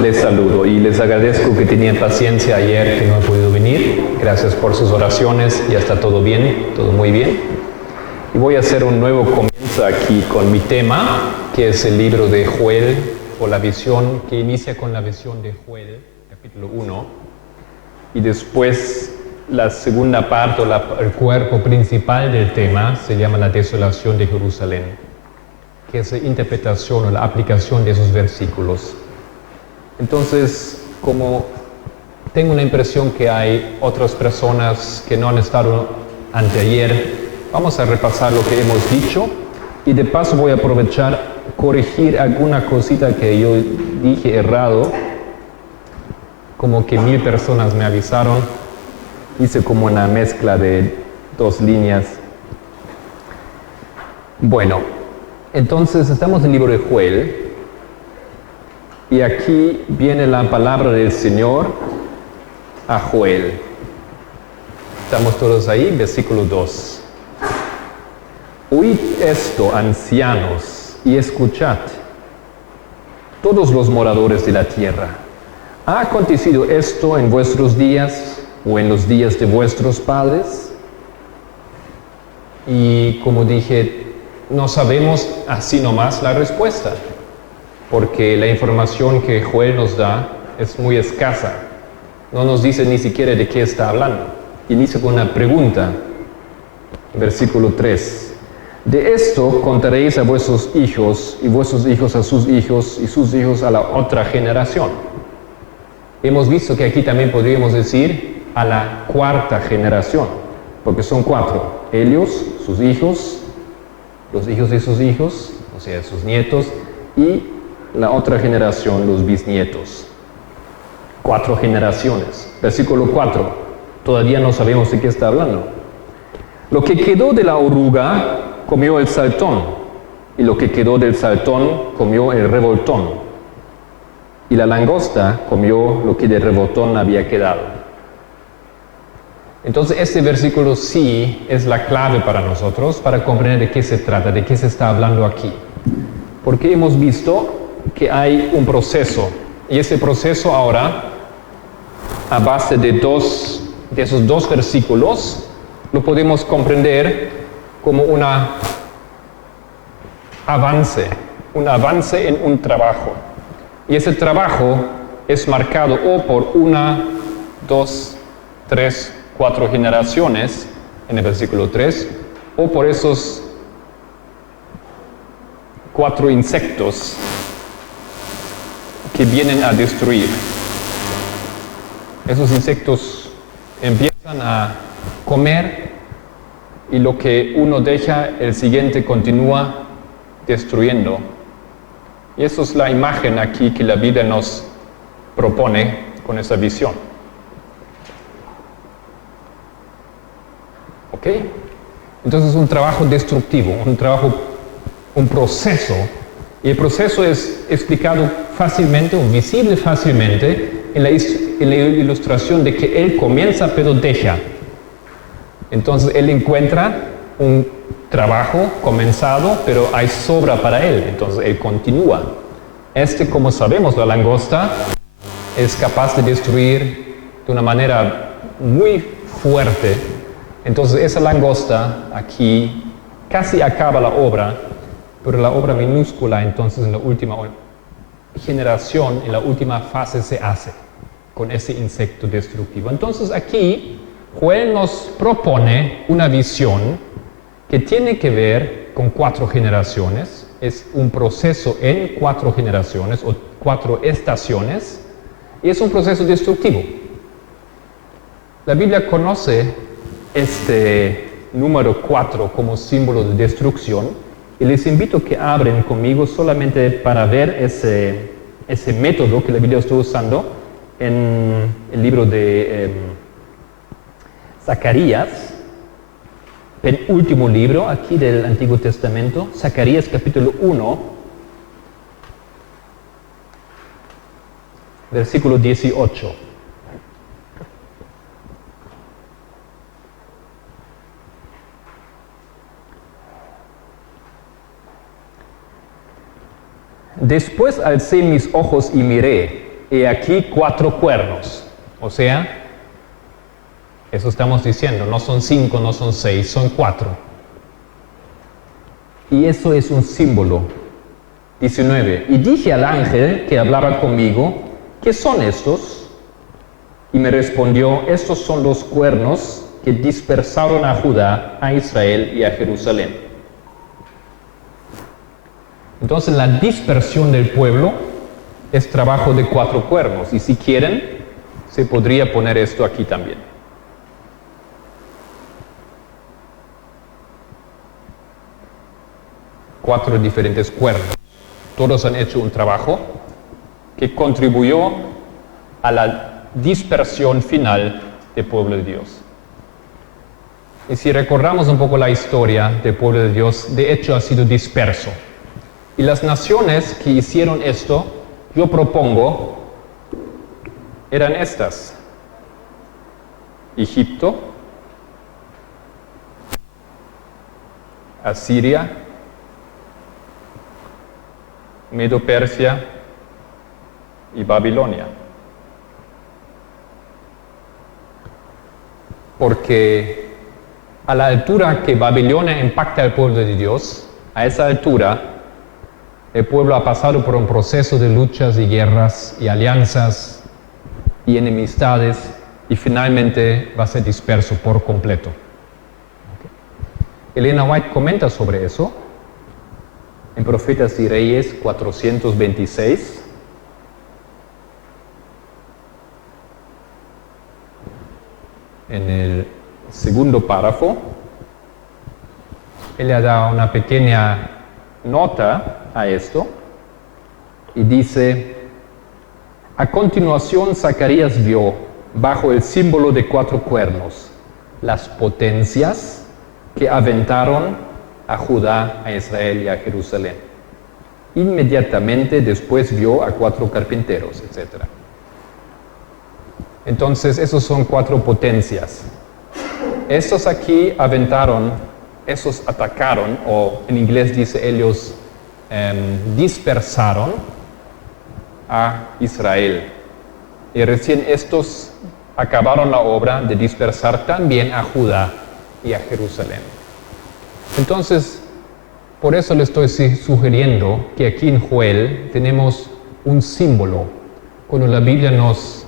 les saludo y les agradezco que tenían paciencia ayer que no he podido venir. Gracias por sus oraciones, ya está todo bien, todo muy bien. Y voy a hacer un nuevo comienzo aquí con mi tema, que es el libro de Joel, o la visión, que inicia con la visión de Joel, capítulo 1, y después la segunda parte, o el cuerpo principal del tema, se llama la desolación de Jerusalén, que es la interpretación o la aplicación de esos versículos. Entonces, como tengo una impresión que hay otras personas que no han estado anteayer, vamos a repasar lo que hemos dicho y de paso voy a aprovechar corregir alguna cosita que yo dije errado, como que 1000 personas me avisaron, hice como una mezcla de 2 líneas. Bueno, entonces estamos en el libro de Joel y aquí viene la palabra del Señor a Joel. Estamos todos ahí, versículo 2. Oíd esto, ancianos, y escuchad, todos los moradores de la tierra. ¿Ha acontecido esto en vuestros días o en los días de vuestros padres? Y como dije, no sabemos así nomás la respuesta, porque la información que Joel nos da es muy escasa. No nos dice ni siquiera de qué está hablando. Inicia con una pregunta, versículo 3. De esto contaréis a vuestros hijos, y vuestros hijos a sus hijos, y sus hijos a la otra generación. Hemos visto que aquí también podríamos decir a la cuarta generación, porque son 4. Ellos, sus hijos, los hijos de sus hijos, o sea, sus nietos, y la otra generación, los bisnietos. 4 generaciones. Versículo 4. Todavía no sabemos de qué está hablando. Lo que quedó de la oruga comió el saltón, y lo que quedó del saltón comió el revoltón, y la langosta comió lo que del revoltón había quedado. Entonces este versículo sí es la clave para nosotros, para comprender de qué se trata, de qué se está hablando aquí. Porque hemos visto que hay un proceso, y ese proceso ahora, a base de esos dos versículos, lo podemos comprender como un avance en un trabajo. Y ese trabajo es marcado o por 1, 2, 3, 4 generaciones, en el versículo 3, o por esos 4 insectos que vienen a destruir. Esos insectos empiezan a comer y lo que uno deja, el siguiente continúa destruyendo. Y eso es la imagen aquí que la Biblia nos propone con esa visión. ¿Ok? Entonces es un trabajo destructivo, un proceso. Y el proceso es explicado fácilmente o visible fácilmente en la ilustración de que él comienza pero deja. Entonces él encuentra un trabajo comenzado, pero hay sobra para él, entonces él continúa. Como sabemos, la langosta es capaz de destruir de una manera muy fuerte. Entonces esa langosta aquí casi acaba la obra, pero la obra minúscula entonces en la última generación, en la última fase se hace con ese insecto destructivo. Entonces aquí Joel nos propone una visión que tiene que ver con 4 generaciones, es un proceso en 4 generaciones o 4 estaciones, y es un proceso destructivo. La Biblia conoce este número 4 como símbolo de destrucción, y les invito a que abren conmigo solamente para ver ese método que la Biblia está usando en el libro de Zacarías, penúltimo libro aquí del Antiguo Testamento, Zacarías capítulo 1, versículo 18. Después alcé mis ojos y miré, y aquí 4 cuernos. O sea, eso estamos diciendo, no son 5, no son 6, son 4. Y eso es un símbolo. 19. Y dije al ángel que hablaba conmigo, ¿qué son estos? Y me respondió, estos son los cuernos que dispersaron a Judá, a Israel y a Jerusalén. Entonces la dispersión del pueblo es trabajo de 4 cuernos. Y si quieren, se podría poner esto aquí también. Cuatro diferentes cuernos. Todos han hecho un trabajo que contribuyó a la dispersión final del pueblo de Dios. Y si recordamos un poco la historia del pueblo de Dios, de hecho ha sido disperso. Y las naciones que hicieron esto, yo propongo, eran estas: Egipto, Asiria, Medo-Persia y Babilonia. Porque a la altura que Babilonia impacta al pueblo de Dios, a esa altura el pueblo ha pasado por un proceso de luchas y guerras y alianzas y enemistades y finalmente va a ser disperso por completo. Elena White comenta sobre eso en Profetas y Reyes 426. En el segundo párrafo, ella da una pequeña nota a esto y dice: a continuación Zacarías vio, bajo el símbolo de 4 cuernos, las potencias que aventaron a Judá, a Israel y a Jerusalén. Inmediatamente después vio a 4 carpinteros, etc. Entonces, esos son 4 potencias. Estos aquí aventaron, esos atacaron, o en inglés dice ellos dispersaron a Israel. Y recién estos acabaron la obra de dispersar también a Judá y a Jerusalén. Entonces, por eso le estoy sugiriendo que aquí en Joel tenemos un símbolo, cuando la Biblia nos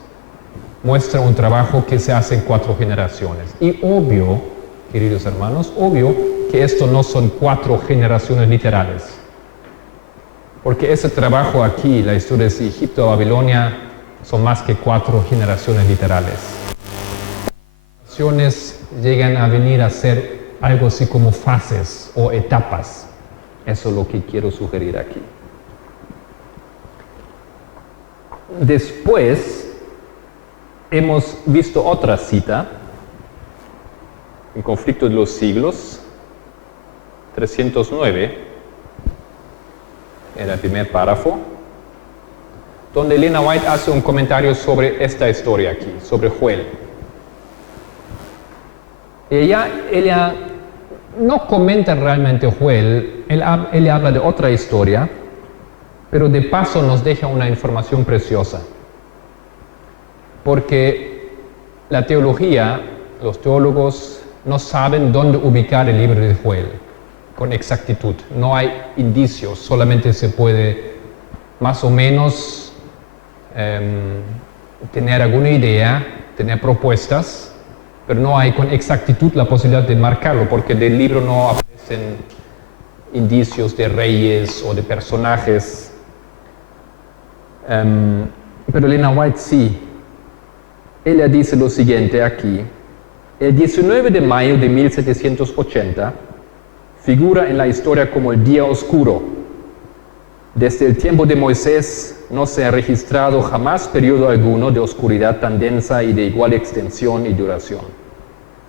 muestra un trabajo que se hace en 4 generaciones. Y obvio, queridos hermanos, obvio que esto no son 4 generaciones literales. Porque ese trabajo aquí, la historia de Egipto, Babilonia, son más que 4 generaciones literales. Las generaciones llegan a venir a ser algo así como fases o etapas. Eso es lo que quiero sugerir aquí. Después, hemos visto otra cita, en Conflicto de los Siglos, 309, en el primer párrafo, donde Elena White hace un comentario sobre esta historia aquí, sobre Joel. Ella no comenta realmente Joel, ella habla de otra historia, pero de paso nos deja una información preciosa. Porque la teología, los teólogos no saben dónde ubicar el libro de Joel con exactitud. No hay indicios, solamente se puede más o menos tener alguna idea, tener propuestas, pero no hay con exactitud la posibilidad de marcarlo, porque del libro no aparecen indicios de reyes o de personajes. Pero Elena White sí. Ella dice lo siguiente aquí: el 19 de mayo de 1780 figura en la historia como el día oscuro. Desde el tiempo de Moisés no se ha registrado jamás periodo alguno de oscuridad tan densa y de igual extensión y duración.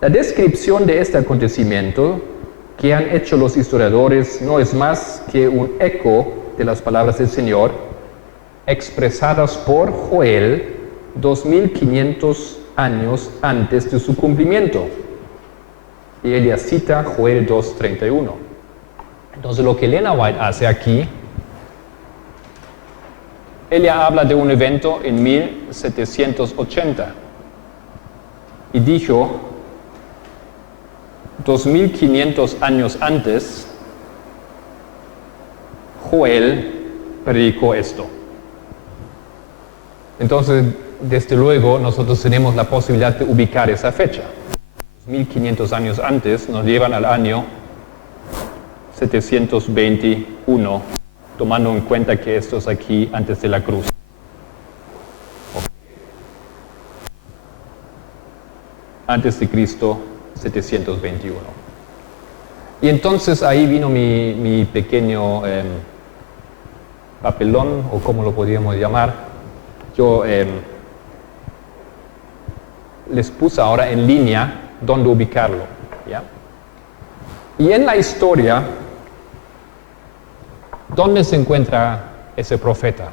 La descripción de este acontecimiento que han hecho los historiadores no es más que un eco de las palabras del Señor expresadas por Joel 2500 años antes de su cumplimiento. Y ella cita Joel 2:31. Entonces lo que Elena White hace aquí ella habla de un evento en 1780 y dijo, 2500 años antes, Joel predicó esto. Entonces, desde luego, nosotros tenemos la posibilidad de ubicar esa fecha. 1500 años antes nos llevan al año 721, tomando en cuenta que esto es aquí antes de la cruz. Antes de Cristo, 721. Y entonces ahí vino mi pequeño papelón, o como lo podríamos llamar. Yo les puse ahora en línea dónde ubicarlo, ¿ya? Y en la historia, ¿dónde se encuentra ese profeta?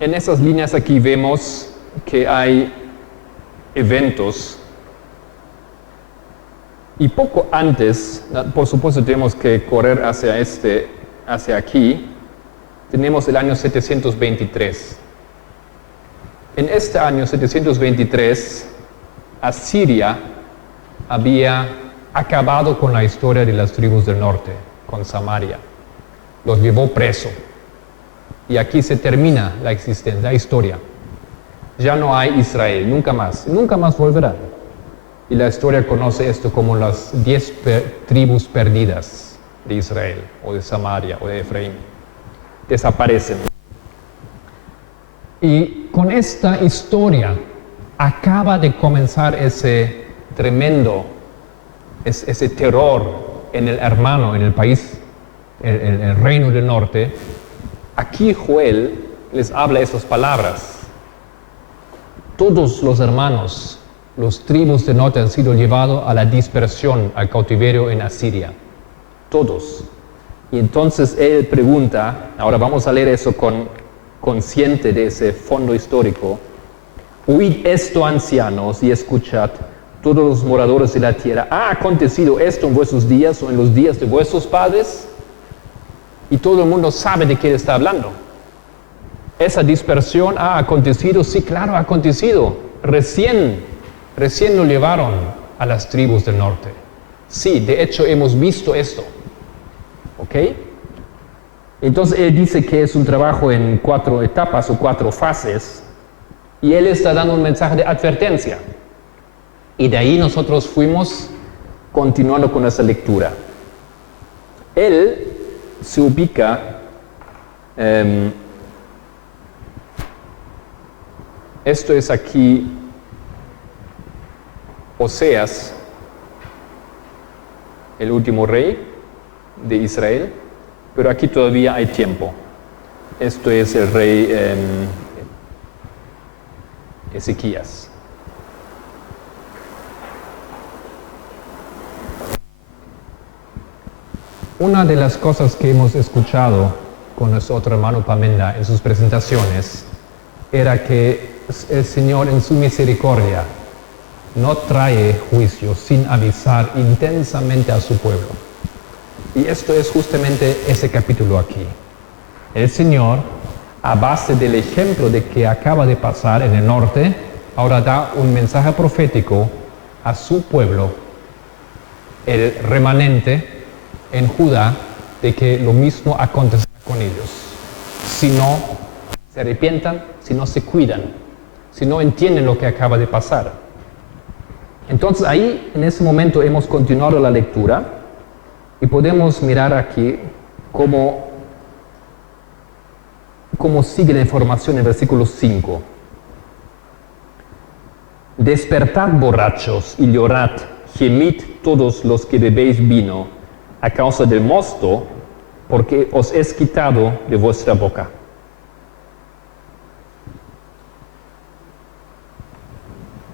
En esas líneas aquí vemos que hay eventos y poco antes, por supuesto tenemos que correr hacia aquí, tenemos el año 723. En este año 723, Asiria había acabado con la historia de las tribus del norte, con Samaria. Los llevó preso. Y aquí se termina la existencia, la historia. Ya no hay Israel, nunca más volverá. Y la historia conoce esto como las 10 tribus perdidas de Israel, o de Samaria, o de Efraín. Desaparecen. Y con esta historia acaba de comenzar ese tremendo, ese terror en el hermano, en el país, el reino del norte. Aquí Joel les habla esas palabras. Todos los hermanos, los tribus del norte han sido llevados a la dispersión, al cautiverio en Asiria. Todos. Y entonces él pregunta, ahora vamos a leer eso consciente de ese fondo histórico. Oíd esto, ancianos, y escuchad, todos los moradores de la tierra. ¿Ha acontecido esto en vuestros días o en los días de vuestros padres? Y todo el mundo sabe de qué está hablando. ¿Esa dispersión ha acontecido? Sí, claro, ha acontecido. Recién lo llevaron a las tribus del norte. Sí, de hecho hemos visto esto. ¿Ok? Entonces él dice que es un trabajo en 4 etapas o 4 fases. Y él está dando un mensaje de advertencia. Y de ahí nosotros fuimos continuando con esa lectura. Él se ubica, esto es aquí Oseas, el último rey de Israel, pero aquí todavía hay tiempo. Esto es el rey Ezequías. Una de las cosas que hemos escuchado con nuestro otro hermano Pamenda en sus presentaciones era que el Señor en su misericordia no trae juicio sin avisar intensamente a su pueblo. Y esto es justamente ese capítulo aquí. El Señor, a base del ejemplo de que acaba de pasar en el norte, ahora da un mensaje profético a su pueblo, el remanente en Judá, de que lo mismo acontecerá con ellos. Si no se arrepientan, si no se cuidan, si no entienden lo que acaba de pasar. Entonces ahí, en ese momento, hemos continuado la lectura y podemos mirar aquí cómo sigue la información en el versículo 5. Despertad borrachos y llorad, gemid todos los que bebéis vino, a causa del mosto, porque os es quitado de vuestra boca.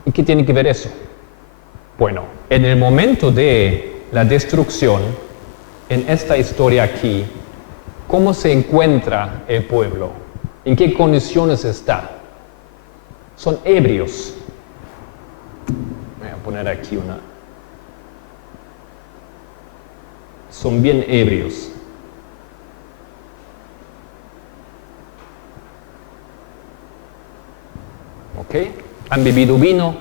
¿Y qué tiene que ver eso? Bueno, en el momento de la destrucción, en esta historia aquí, ¿cómo se encuentra el pueblo? ¿En qué condiciones está? Son ebrios. Voy a poner aquí una. Son bien ebrios. ¿ok? Han bebido vino,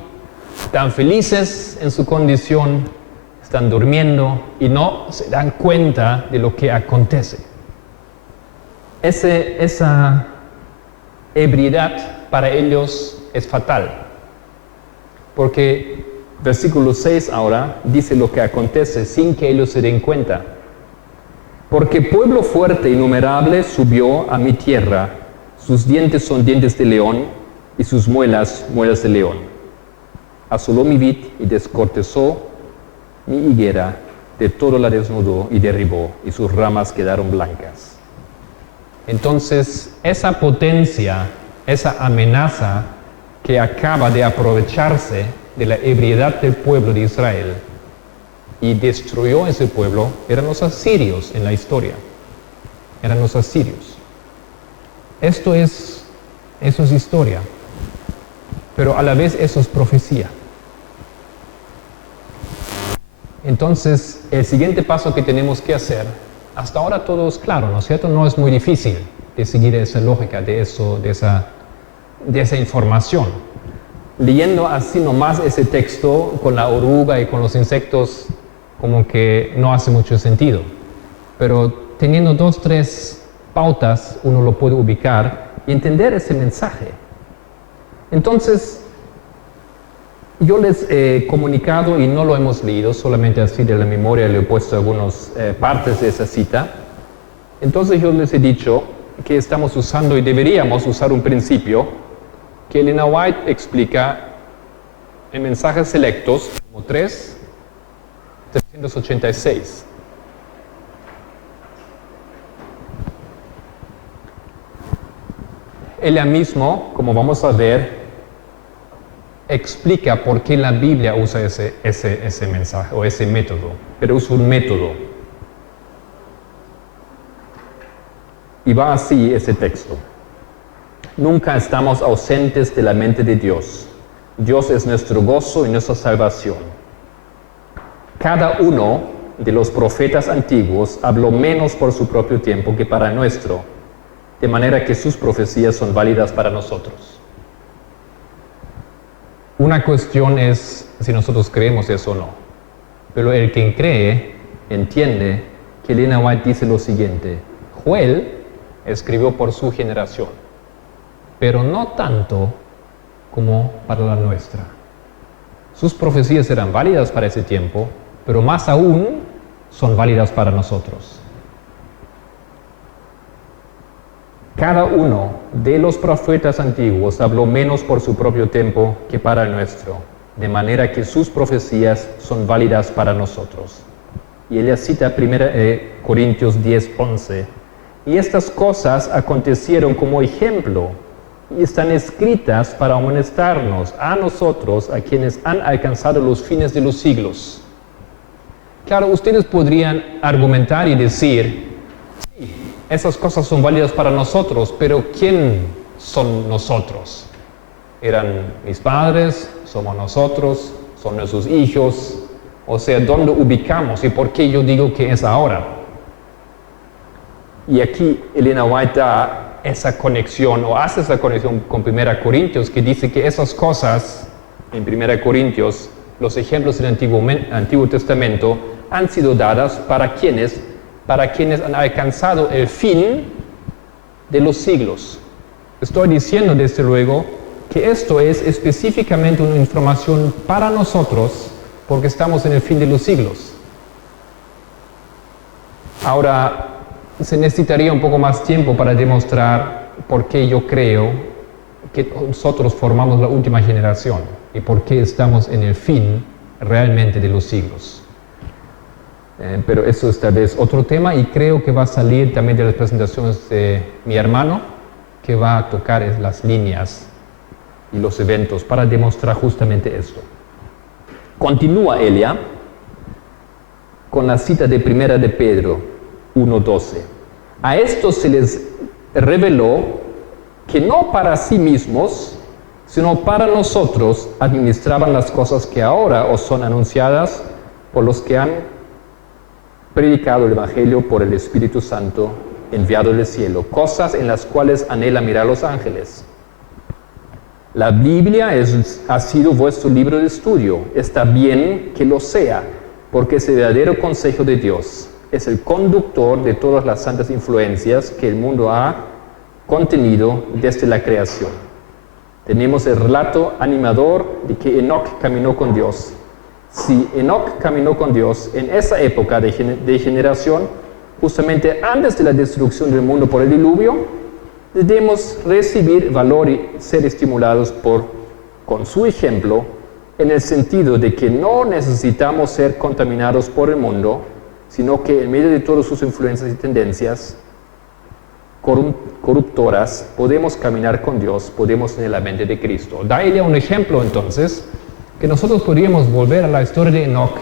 están felices en su condición, están durmiendo y no se dan cuenta de lo que acontece. Esa ebriedad para ellos es fatal, porque versículo 6 ahora dice lo que acontece sin que ellos se den cuenta. Porque pueblo fuerte e innumerable subió a mi tierra, sus dientes son dientes de león y sus muelas, muelas de león. Asoló mi vid y descortezó mi higuera, de todo la desnudó y derribó, y sus ramas quedaron blancas. Entonces, esa potencia, esa amenaza que acaba de aprovecharse de la ebriedad del pueblo de Israel y destruyó ese pueblo, eran los asirios en la historia. Eran los asirios. Eso es historia, pero a la vez eso es profecía. Entonces, el siguiente paso que tenemos que hacer, hasta ahora todo es claro, ¿no es cierto? No es muy difícil de seguir esa lógica de esa información. Leyendo así nomás ese texto con la oruga y con los insectos, como que no hace mucho sentido. Pero teniendo 2, 3 pautas, uno lo puede ubicar y entender ese mensaje. Entonces, yo les he comunicado y no lo hemos leído, solamente así de la memoria le he puesto algunas partes de esa cita. Entonces yo les he dicho que estamos usando y deberíamos usar un principio que Elena White explica en Mensajes Selectos, como 386. Ella mismo, como vamos a ver, explica por qué la Biblia usa ese mensaje o ese método, pero usa un método. Y va así ese texto. Nunca estamos ausentes de la mente de Dios. Dios es nuestro gozo y nuestra salvación. Cada uno de los profetas antiguos habló menos por su propio tiempo que para nuestro, de manera que sus profecías son válidas para nosotros. Una cuestión es si nosotros creemos eso o no, pero el que cree entiende que Elena White dice lo siguiente: Joel escribió por su generación, pero no tanto como para la nuestra. Sus profecías eran válidas para ese tiempo, pero más aún son válidas para nosotros. Cada uno de los profetas antiguos habló menos por su propio tiempo que para el nuestro, de manera que sus profecías son válidas para nosotros. Y ella cita 1 Corintios 10:11. Y estas cosas acontecieron como ejemplo y están escritas para amonestarnos a nosotros, a quienes han alcanzado los fines de los siglos. Claro, ustedes podrían argumentar y decir, sí, esas cosas son válidas para nosotros, pero ¿quién son nosotros? ¿Eran mis padres? ¿Somos nosotros? ¿Son nuestros hijos? O sea, ¿dónde ubicamos y por qué yo digo que es ahora? Y aquí Elena White da esa conexión, o hace esa conexión con 1 Corintios, que dice que esas cosas, en 1 Corintios, los ejemplos del Antiguo Testamento, han sido dadas para quienes han alcanzado el fin de los siglos. Estoy diciendo, desde luego, que esto es específicamente una información para nosotros, porque estamos en el fin de los siglos. Ahora, se necesitaría un poco más tiempo para demostrar por qué yo creo que nosotros formamos la última generación y por qué estamos en el fin realmente de los siglos. Pero eso es tal vez otro tema y creo que va a salir también de las presentaciones de mi hermano, que va a tocar las líneas y los eventos para demostrar justamente esto. Continúa Elia con la cita de 1 de Pedro 1:12. A estos se les reveló que no para sí mismos, sino para nosotros administraban las cosas que ahora os son anunciadas por los que han predicado el Evangelio por el Espíritu Santo enviado del cielo, cosas en las cuales anhela mirar los ángeles. La Biblia ha sido vuestro libro de estudio. Está bien que lo sea, porque es el verdadero consejo de Dios. Es el conductor de todas las santas influencias que el mundo ha contenido desde la creación. Tenemos el relato animador de que Enoc caminó con Dios. Si Enoc caminó con Dios en esa época de generación, justamente antes de la destrucción del mundo por el diluvio, debemos recibir valor y ser estimulados con su ejemplo, en el sentido de que no necesitamos ser contaminados por el mundo, sino que en medio de todas sus influencias y tendencias corruptoras, podemos caminar con Dios, podemos tener la mente de Cristo. Da ella un ejemplo entonces, que nosotros podríamos volver a la historia de Enoc,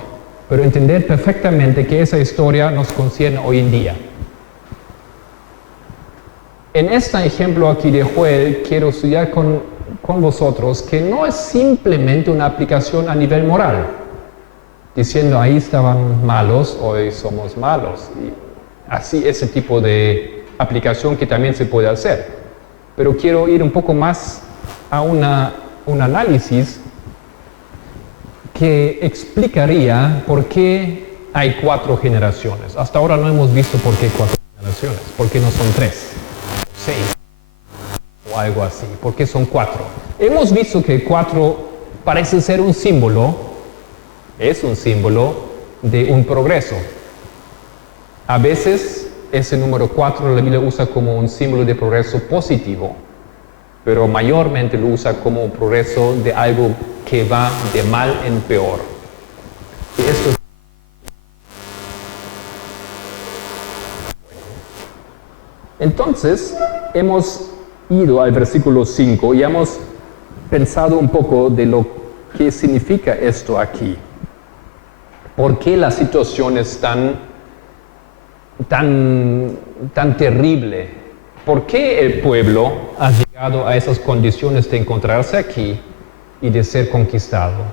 pero entender perfectamente que esa historia nos concierne hoy en día. En este ejemplo aquí de Joel, quiero estudiar con vosotros que no es simplemente una aplicación a nivel moral, diciendo ahí estaban malos, hoy somos malos. Y así ese tipo de aplicación que también se puede hacer. Pero quiero ir un poco más a un análisis que explicaría por qué hay 4 generaciones. Hasta ahora no hemos visto por qué 4 generaciones, por qué no son 3. 6 o algo así, porque son 4. Hemos visto que 4 parece ser un símbolo, es un símbolo de un progreso. A veces ese número 4 la Biblia usa como un símbolo de progreso positivo, pero mayormente lo usa como un progreso de algo que va de mal en peor. Y esto Entonces, hemos ido al versículo 5 y hemos pensado un poco de lo que significa esto aquí. ¿Por qué la situación es tan terrible? ¿Por qué el pueblo ha llegado a esas condiciones de encontrarse aquí y de ser conquistado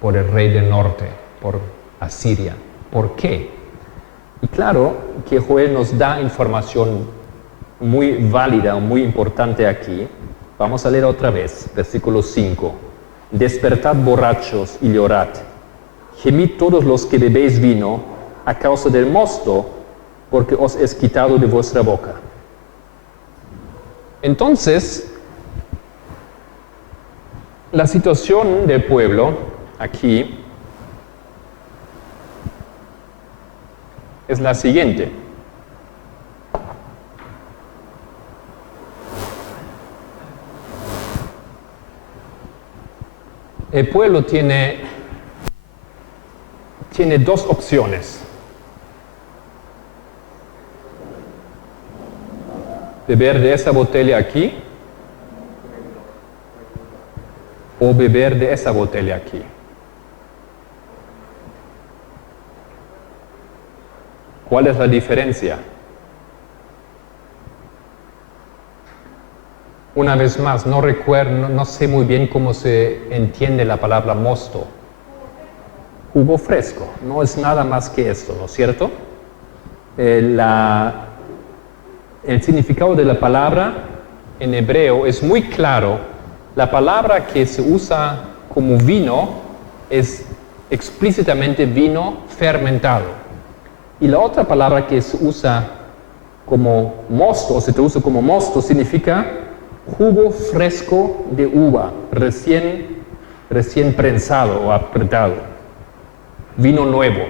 por el rey del norte, por Asiria? ¿Por qué? Y claro que Joel nos da información muy válida, muy importante aquí. Vamos a leer otra vez, versículo 5. Despertad borrachos y llorad. Gemid todos los que bebéis vino a causa del mosto, porque os es quitado de vuestra boca. Entonces, la situación del pueblo aquí es la siguiente. El pueblo tiene 2 opciones. Beber de esa botella aquí o beber de esa botella aquí. ¿Cuál es la diferencia? Una vez más, no sé muy bien cómo se entiende la palabra mosto. Jugo fresco, no es nada más que esto, ¿no es cierto? El significado de la palabra en hebreo es muy claro. La palabra que se usa como vino es explícitamente vino fermentado. Y la otra palabra que se usa como mosto, o se traduce como mosto, significa jugo fresco de uva, recién prensado o apretado, vino nuevo.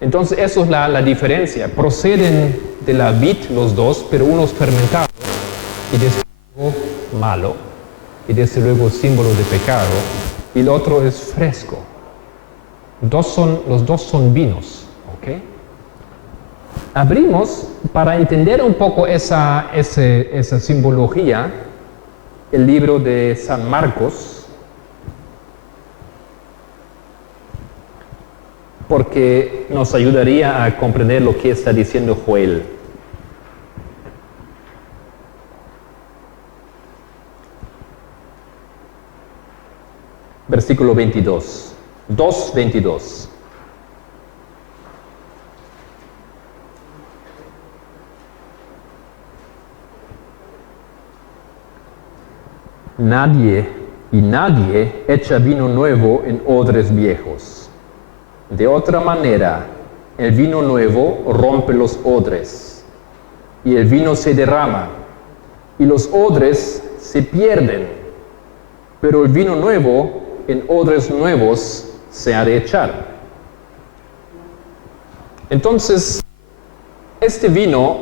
Entonces eso es la diferencia. Proceden de la vid los dos, pero uno es fermentado y desde luego malo, y desde luego símbolo de pecado, y el otro es fresco. Los dos son vinos. ¿Okay? Abrimos para entender un poco esa simbología el libro de San Marcos, porque nos ayudaría a comprender lo que está diciendo Joel. Versículo 22, 2:22. Nadie echa vino nuevo en odres viejos. De otra manera, el vino nuevo rompe los odres, y el vino se derrama, y los odres se pierden. Pero el vino nuevo en odres nuevos se ha de echar. Entonces, este vino,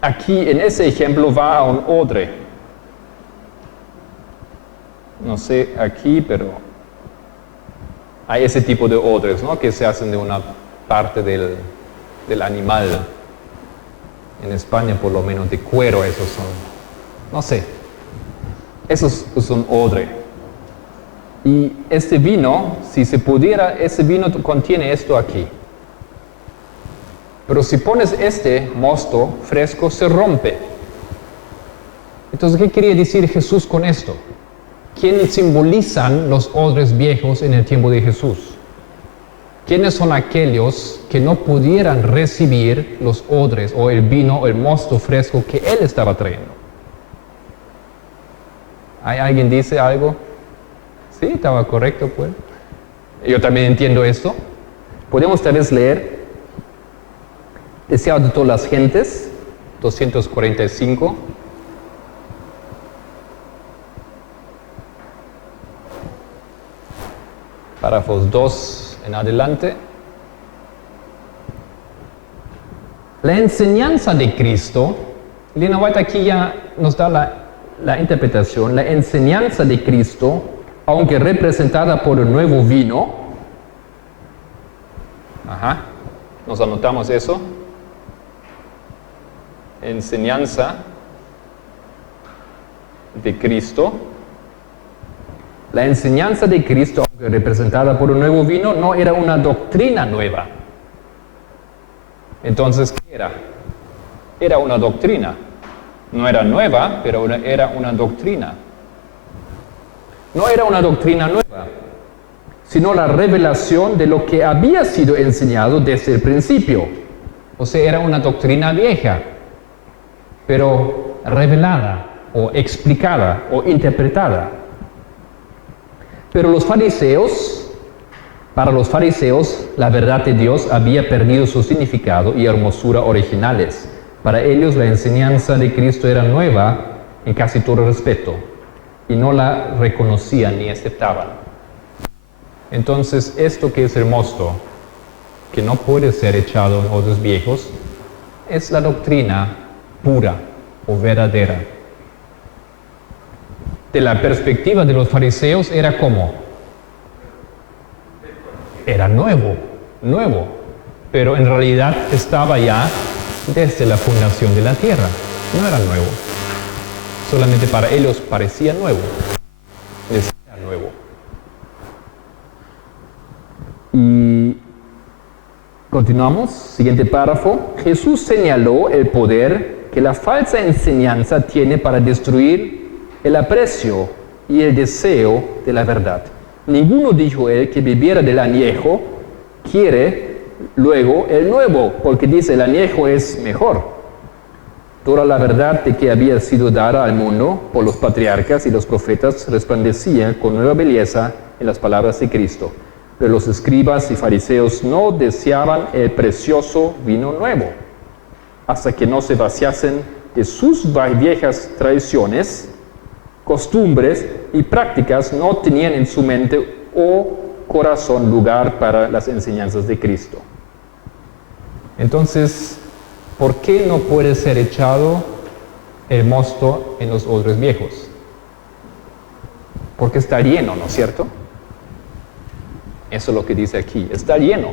aquí en ese ejemplo, va a un odre. No sé aquí, pero hay ese tipo de odres, ¿no? Que se hacen de una parte del animal. En España, por lo menos, de cuero, esos son. No sé. Esos son odre. Y este vino, si se pudiera, ese vino contiene esto aquí. Pero si pones este mosto fresco, se rompe. Entonces, ¿qué quería decir Jesús con esto? ¿Quiénes simbolizan los odres viejos en el tiempo de Jesús? ¿Quiénes son aquellos que no pudieran recibir los odres o el vino o el mosto fresco que Él estaba trayendo? ¿Hay alguien dice algo? Sí, estaba correcto, pues. Yo también entiendo esto. Podemos tal vez leer Deseado de todas las gentes, 245. Párrafos 2 en adelante. La enseñanza de Cristo, Elena White aquí ya nos da la interpretación. La enseñanza de Cristo, aunque representada por el nuevo vino, nos anotamos eso. Enseñanza de Cristo. La enseñanza de Cristo, aunque representada por un nuevo vino, no era una doctrina nueva. Entonces, ¿qué era? Era una doctrina. No era nueva, pero era una doctrina. No era una doctrina nueva, sino la revelación de lo que había sido enseñado desde el principio. O sea, era una doctrina vieja, pero revelada, o explicada, o interpretada. Pero para los fariseos, la verdad de Dios había perdido su significado y hermosura originales. Para ellos la enseñanza de Cristo era nueva en casi todo respeto, y no la reconocían ni aceptaban. Entonces, esto que es el mosto, que no puede ser echado en odres viejos, es la doctrina pura o verdadera. De la perspectiva de los fariseos era como, era nuevo, pero en realidad estaba ya desde la fundación de la tierra, no era nuevo, solamente para ellos parecía nuevo, era nuevo. Y continuamos, siguiente párrafo. Jesús señaló el poder que la falsa enseñanza tiene para destruir el aprecio y el deseo de la verdad. Ninguno, dijo él, que bebiera del añejo quiere luego el nuevo, porque dice el añejo es mejor. Toda la verdad de que había sido dada al mundo por los patriarcas y los profetas resplandecía con nueva belleza en las palabras de Cristo. Pero los escribas y fariseos no deseaban el precioso vino nuevo, hasta que no se vaciasen de sus viejas tradiciones, costumbres y prácticas. No tenían en su mente o corazón lugar para las enseñanzas de Cristo. Entonces, ¿por qué no puede ser echado el mosto en los odres viejos? Porque está lleno, ¿no es cierto? Eso es lo que dice aquí, está lleno.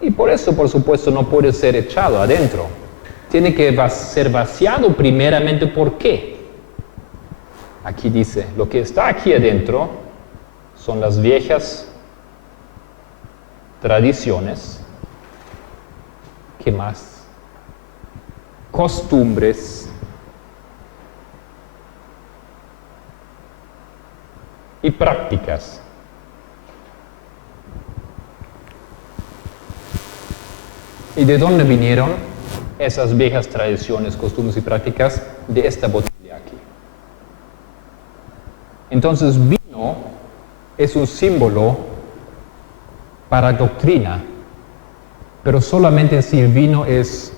Y por eso, por supuesto, no puede ser echado adentro. Tiene que ser vaciado primeramente. ¿Por qué? Aquí dice, lo que está aquí adentro son las viejas tradiciones. ¿Qué más? Costumbres y prácticas. ¿Y de dónde vinieron? esas viejas tradiciones, costumbres y prácticas de esta botella aquí. Entonces, vino es un símbolo para doctrina, pero solamente si el vino es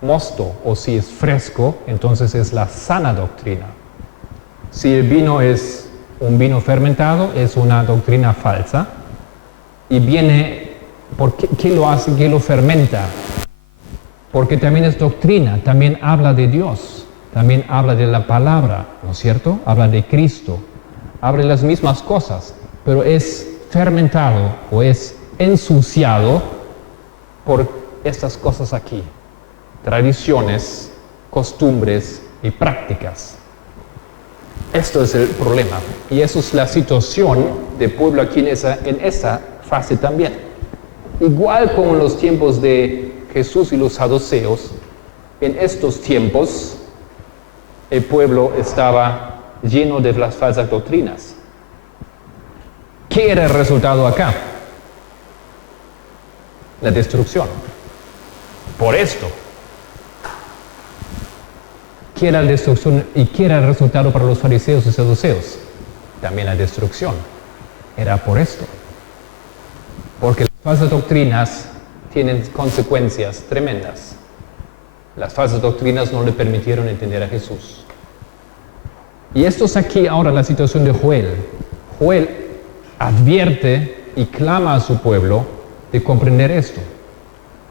mosto o si es fresco, entonces es la sana doctrina. Si el vino es un vino fermentado, es una doctrina falsa y viene, ¿qué lo hace? ¿Qué lo fermenta? Porque también es doctrina, también habla de Dios, también habla de la palabra, ¿no es cierto? Habla de Cristo, habla de las mismas cosas, pero es fermentado o es ensuciado por estas cosas aquí, tradiciones, costumbres y prácticas. Esto es el problema y eso es la situación del pueblo aquí en esa fase también. Igual como en los tiempos de Jesús y los saduceos, en estos tiempos el pueblo estaba lleno de las falsas doctrinas. ¿Qué era el resultado acá? La destrucción. Por esto. ¿Qué era la destrucción y qué era el resultado para los fariseos y saduceos? También la destrucción. Era por esto. Porque las falsas doctrinas tienen consecuencias tremendas. Las falsas doctrinas no le permitieron entender a Jesús. Y esto es aquí ahora la situación de Joel. Joel advierte y clama a su pueblo de comprender esto.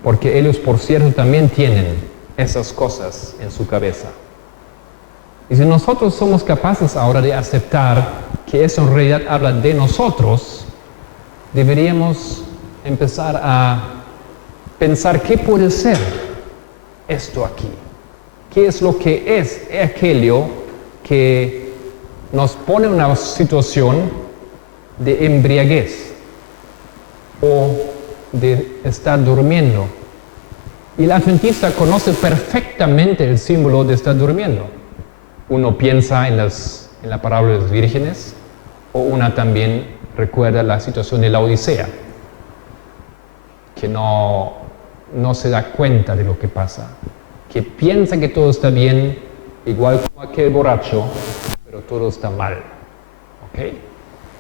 Porque ellos, por cierto, también tienen esas cosas en su cabeza. Y si nosotros somos capaces ahora de aceptar que eso en realidad habla de nosotros, deberíamos empezar a pensar qué puede ser esto aquí. ¿Qué es lo que es aquello que nos pone en una situación de embriaguez o de estar durmiendo? Y el adventista conoce perfectamente el símbolo de estar durmiendo. Uno piensa en la parábola de las vírgenes, o una también recuerda la situación de la Odisea, que no se da cuenta de lo que pasa, que piensa que todo está bien, igual como aquel borracho, pero todo está mal. ¿Okay?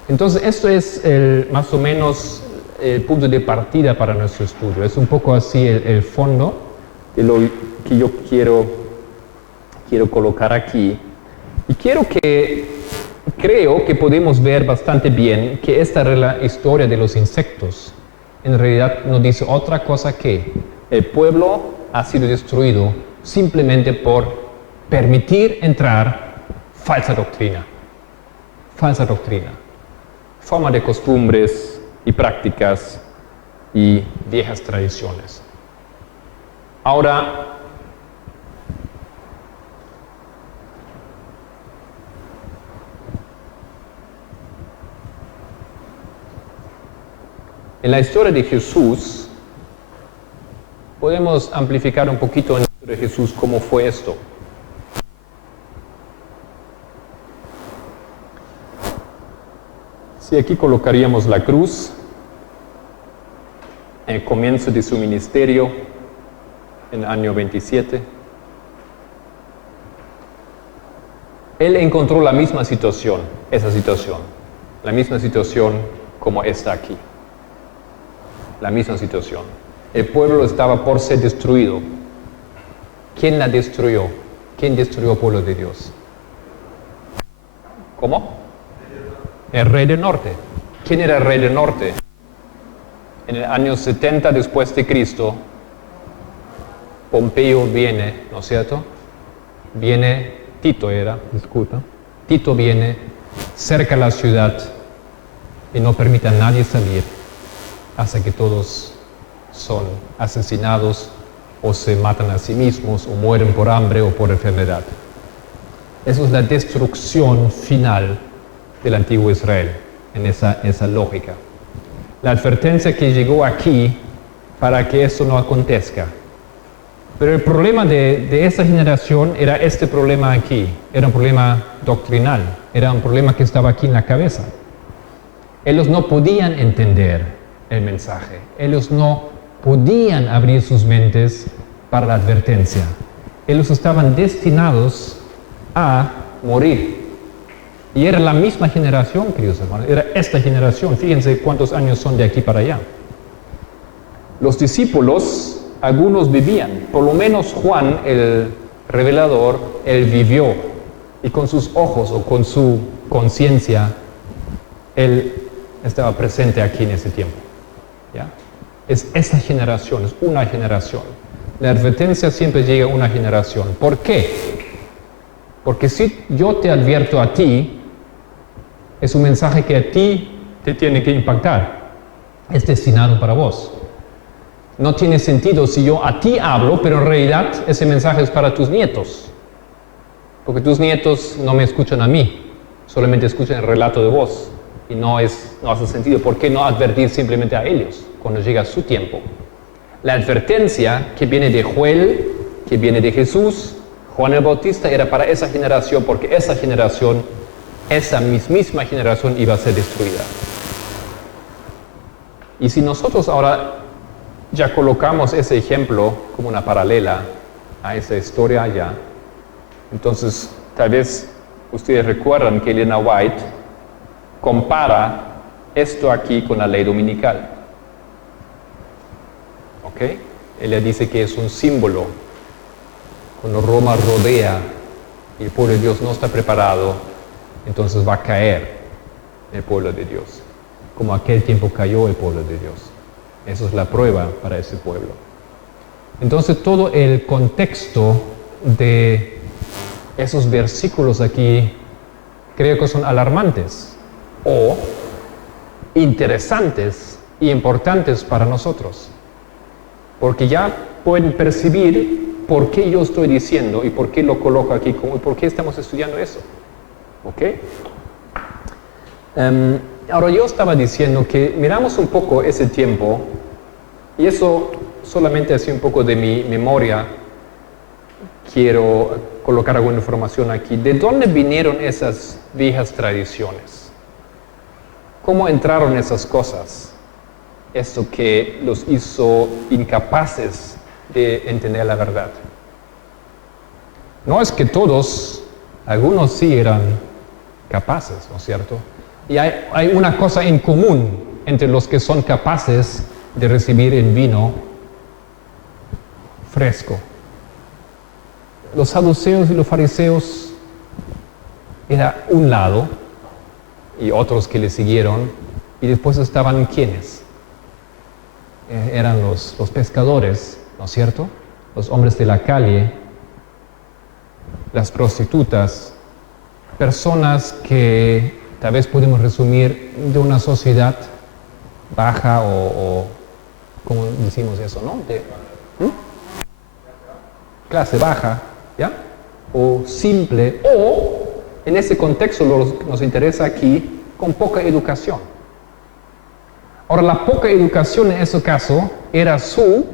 Entonces, esto es más o menos el punto de partida para nuestro estudio. Es un poco así el fondo de lo que yo quiero colocar aquí. Y creo que podemos ver bastante bien que esta historia de los insectos en realidad nos dice otra cosa que el pueblo ha sido destruido simplemente por permitir entrar falsa doctrina, forma de costumbres y prácticas y viejas tradiciones. Ahora, en la historia de Jesús, podemos amplificar un poquito en la historia de Jesús cómo fue esto. Si aquí colocaríamos la cruz, en el comienzo de su ministerio, en el año 27, él encontró la misma situación, la misma situación como esta aquí. La misma situación. El pueblo estaba por ser destruido. ¿Quién la destruyó? ¿Quién destruyó el pueblo de Dios? ¿Cómo? El rey del norte. ¿Quién era el rey del norte? En el año 70 después de Cristo, Pompeyo viene, ¿no es cierto? Tito viene, cerca la ciudad y no permite a nadie salir hasta que todos son asesinados o se matan a sí mismos o mueren por hambre o por enfermedad. Eso es la destrucción final del antiguo Israel, en esa lógica. La advertencia que llegó aquí para que eso no acontezca. Pero el problema de esa generación era este problema aquí, era un problema doctrinal, era un problema que estaba aquí en la cabeza. Ellos no podían entender el mensaje, ellos no podían abrir sus mentes para la advertencia. Ellos estaban destinados a morir. Y era la misma generación, queridos hermanos, era esta generación. Fíjense cuántos años son de aquí para allá. Los discípulos, algunos vivían, por lo menos Juan, el revelador, él vivió, y con sus ojos o con su conciencia, él estaba presente aquí en ese tiempo. ¿Ya? Es esa generación, es una generación. La advertencia siempre llega a una generación. ¿Por qué? Porque si yo te advierto a ti, es un mensaje que a ti te tiene que impactar. Es destinado para vos. No tiene sentido si yo a ti hablo, pero en realidad ese mensaje es para tus nietos. Porque tus nietos no me escuchan a mí, solamente escuchan el relato de vos. Y no hace sentido. ¿Por qué no advertir simplemente a ellos cuando llega su tiempo? La advertencia que viene de Joel, que viene de Jesús, Juan el Bautista, era para esa generación, porque esa generación, esa misma generación iba a ser destruida. Y si nosotros ahora ya colocamos ese ejemplo como una paralela a esa historia allá, entonces tal vez ustedes recuerdan que Elena White compara esto aquí con la ley dominical. ¿Ok? Ella dice que es un símbolo. Cuando Roma rodea y el pueblo de Dios no está preparado, entonces va a caer el pueblo de Dios, como aquel tiempo cayó el pueblo de Dios. Esa es la prueba para ese pueblo. Entonces todo el contexto de esos versículos aquí creo que son alarmantes o interesantes y importantes para nosotros, porque ya pueden percibir por qué yo estoy diciendo y por qué lo coloco aquí, y por qué estamos estudiando eso. ¿Ok? Ahora yo estaba diciendo que miramos un poco ese tiempo, y eso solamente así un poco de mi memoria, quiero colocar alguna información aquí. ¿De dónde vinieron esas viejas tradiciones? ¿Cómo entraron esas cosas? Esto que los hizo incapaces de entender la verdad. No es que todos, algunos sí eran capaces, ¿no es cierto? Y hay una cosa en común entre los que son capaces de recibir el vino fresco. Los saduceos y los fariseos era un lado y otros que le siguieron, y después estaban ¿quiénes? Eran los pescadores, ¿no es cierto? Los hombres de la calle, las prostitutas, personas que tal vez podemos resumir de una sociedad baja o ¿cómo decimos eso, no? Clase baja, ¿ya? O simple, o en ese contexto nos interesa aquí con poca educación. Ahora, la poca educación en ese caso era su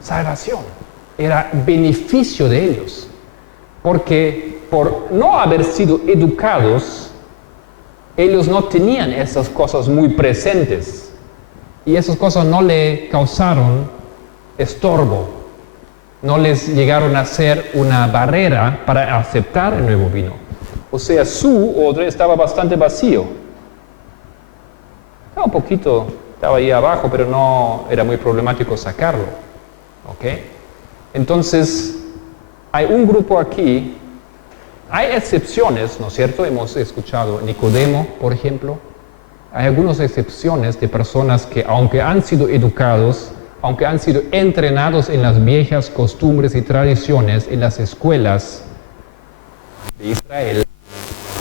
salvación, era beneficio de ellos, porque por no haber sido educados, ellos no tenían esas cosas muy presentes y esas cosas no le causaron estorbo, no les llegaron a ser una barrera para aceptar el nuevo vino. O sea, su odre estaba bastante vacío. Estaba un poquito, estaba ahí abajo, pero no era muy problemático sacarlo. ¿Ok? Entonces, hay un grupo aquí, hay excepciones, ¿no es cierto? Hemos escuchado Nicodemo, por ejemplo. Hay algunas excepciones de personas que, aunque han sido educados, aunque han sido entrenados en las viejas costumbres y tradiciones en las escuelas de Israel,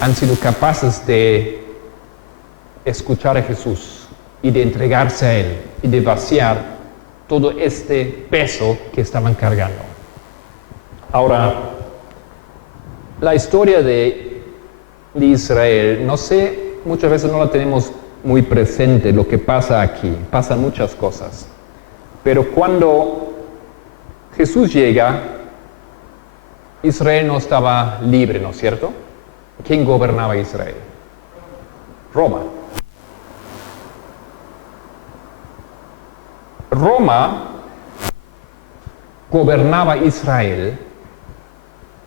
han sido capaces de escuchar a Jesús y de entregarse a Él y de vaciar todo este peso que estaban cargando. Ahora, la historia de Israel, no sé, muchas veces no la tenemos muy presente lo que pasa aquí, pasan muchas cosas. Pero cuando Jesús llega, Israel no estaba libre, ¿no es cierto? ¿Quién gobernaba Israel? Roma. Roma gobernaba Israel.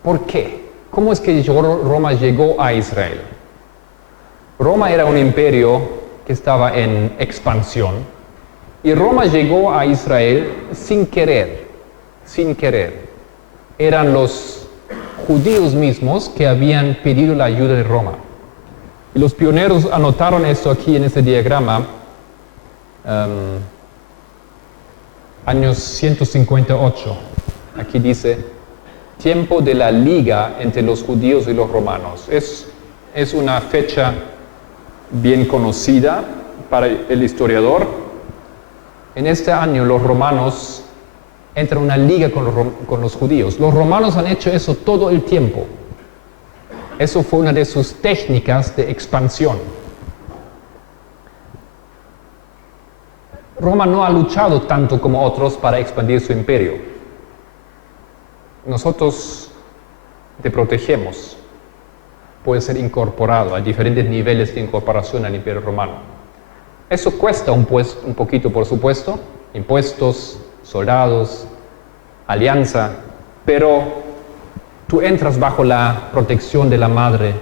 ¿Por qué? ¿Cómo es que Roma llegó a Israel? Roma era un imperio que estaba en expansión y Roma llegó a Israel sin querer. Eran los judíos mismos que habían pedido la ayuda de Roma. Y los pioneros anotaron esto aquí en este diagrama, años 158. Aquí dice, tiempo de la liga entre los judíos y los romanos. Es una fecha bien conocida para el historiador. En este año los romanos entran en una liga con los judíos. Los romanos han hecho eso todo el tiempo. Eso fue una de sus técnicas de expansión. Roma no ha luchado tanto como otros para expandir su imperio. Nosotros te protegemos. Puede ser incorporado a diferentes niveles de incorporación al imperio romano. Eso cuesta un poquito, por supuesto, impuestos, soldados, alianza, pero tú entras bajo la protección de la madre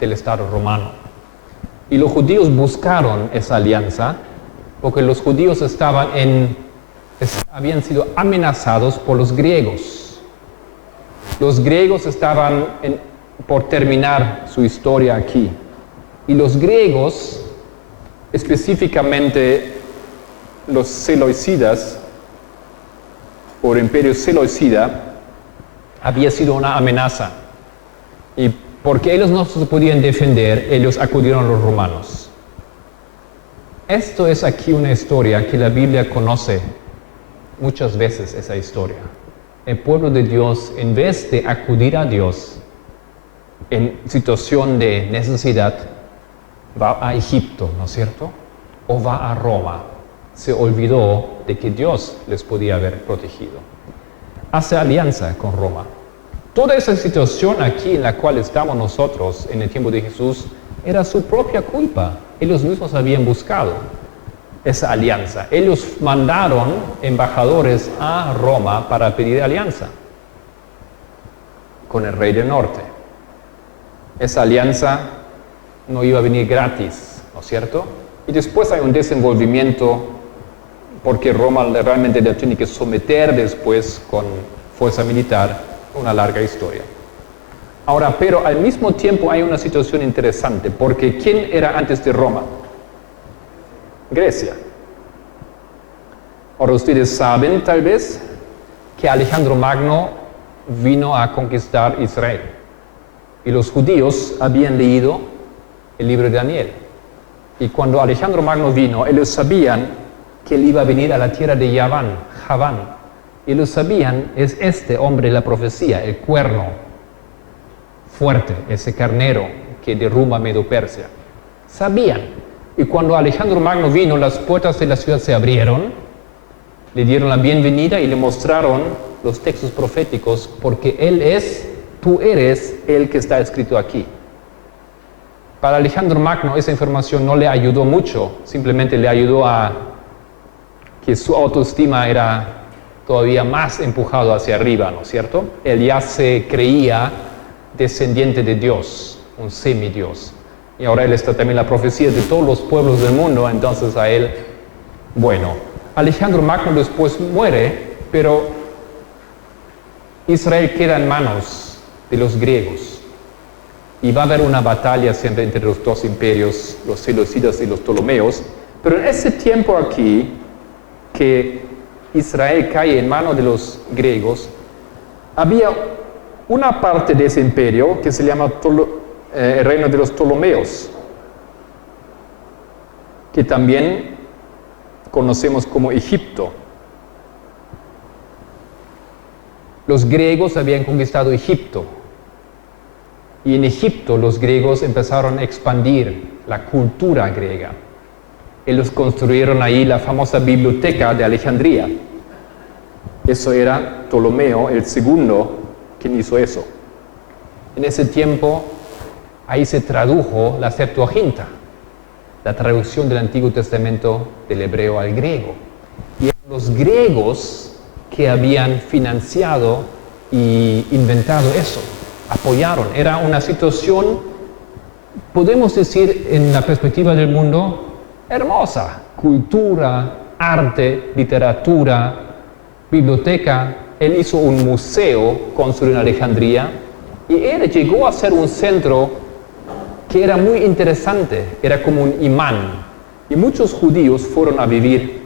del Estado romano. Y los judíos buscaron esa alianza porque los judíos habían sido amenazados por los griegos. Los griegos estaban por terminar su historia aquí. Y los griegos, específicamente los seleucidas, o el imperio seleucida, había sido una amenaza. Y porque ellos no se podían defender, ellos acudieron a los romanos. Esto es aquí una historia que la Biblia conoce muchas veces, esa historia. El pueblo de Dios, en vez de acudir a Dios en situación de necesidad, va a Egipto, ¿no es cierto? O va a Roma. Se olvidó de que Dios les podía haber protegido. Hace alianza con Roma. Toda esa situación aquí en la cual estamos nosotros en el tiempo de Jesús era su propia culpa. Ellos mismos habían buscado esa alianza. Ellos mandaron embajadores a Roma para pedir alianza con el rey del norte. Esa alianza no iba a venir gratis, ¿no es cierto? Y después hay un desenvolvimiento porque Roma realmente la tiene que someter después con fuerza militar, una larga historia. Ahora, pero al mismo tiempo hay una situación interesante, porque ¿quién era antes de Roma? Grecia. Ahora ustedes saben tal vez que Alejandro Magno vino a conquistar Israel. Y los judíos habían leído el libro de Daniel. Y cuando Alejandro Magno vino, ellos sabían que él iba a venir a la tierra de Javán. Y ellos sabían, es este hombre de la profecía, el cuerno fuerte, ese carnero que derrumba Medo-Persia. Sabían. Y cuando Alejandro Magno vino, las puertas de la ciudad se abrieron, le dieron la bienvenida y le mostraron los textos proféticos, porque tú eres el que está escrito aquí. Para Alejandro Magno esa información no le ayudó mucho, simplemente le ayudó a que su autoestima era todavía más empujado hacia arriba, ¿no es cierto? Él ya se creía descendiente de Dios, un semidios. Y ahora él está también la profecía de todos los pueblos del mundo, entonces a él, bueno, Alejandro Magno después muere, pero Israel queda en manos de los griegos. Y va a haber una batalla siempre entre los dos imperios, los seleucidas y los ptolomeos, pero en ese tiempo aquí, que Israel cae en manos de los griegos, había una parte de ese imperio que se llama el reino de los Ptolomeos, que también conocemos como Egipto. Los griegos habían conquistado Egipto, y en Egipto los griegos empezaron a expandir la cultura griega. Ellos construyeron ahí la famosa biblioteca de Alejandría. Eso era Ptolomeo el segundo quien hizo eso. En ese tiempo, ahí se tradujo la Septuaginta, la traducción del Antiguo Testamento del hebreo al griego. Y los griegos que habían financiado y inventado eso, apoyaron. Era una situación, podemos decir en la perspectiva del mundo, hermosa. Cultura, arte, literatura, biblioteca. Él hizo un museo construido en Alejandría y él llegó a ser un centro que era muy interesante, era como un imán. Y muchos judíos fueron a vivir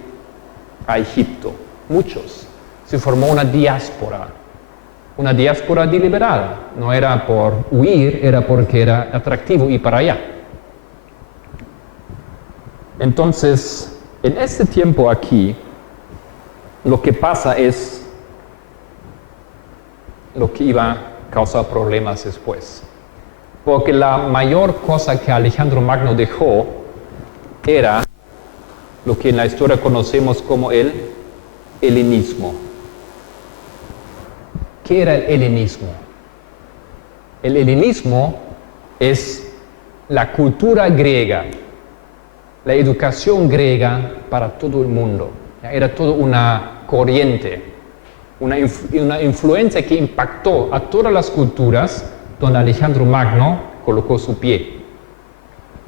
a Egipto, muchos. Se formó una diáspora deliberada. No era por huir, era porque era atractivo ir para allá. Entonces, en este tiempo aquí, lo que pasa es lo que iba a causar problemas después. Porque la mayor cosa que Alejandro Magno dejó era lo que en la historia conocemos como el helenismo. ¿Qué era el helenismo? El helenismo es la cultura griega, la educación griega para todo el mundo. Era toda una corriente, una influencia que impactó a todas las culturas donde Alejandro Magno colocó su pie.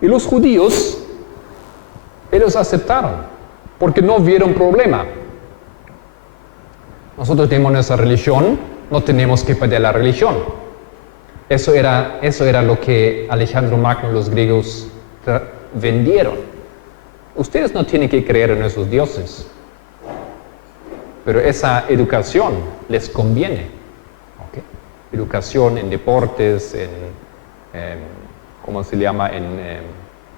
Y los judíos, ellos aceptaron, porque no vieron problema. Nosotros tenemos nuestra religión, no tenemos que perder la religión. Eso era lo que Alejandro Magno y los griegos vendieron. Ustedes no tienen que creer en esos dioses, pero esa educación les conviene. ¿Okay? Educación en deportes, ¿cómo se llama? En